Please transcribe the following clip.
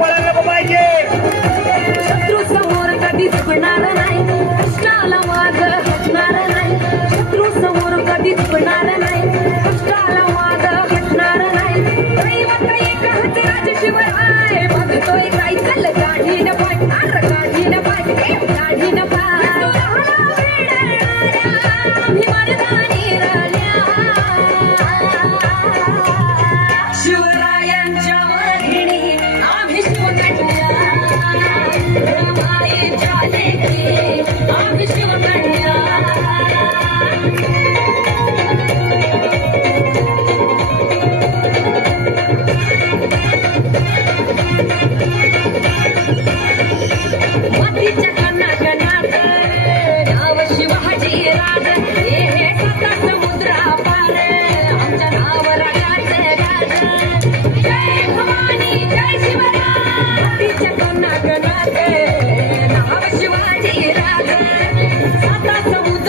पाहिजे शत्रू समोर कधीच नाही कृष्णाला वाघणार नाही शत्रू समोर कधीच म्हणावं नाही Yeah.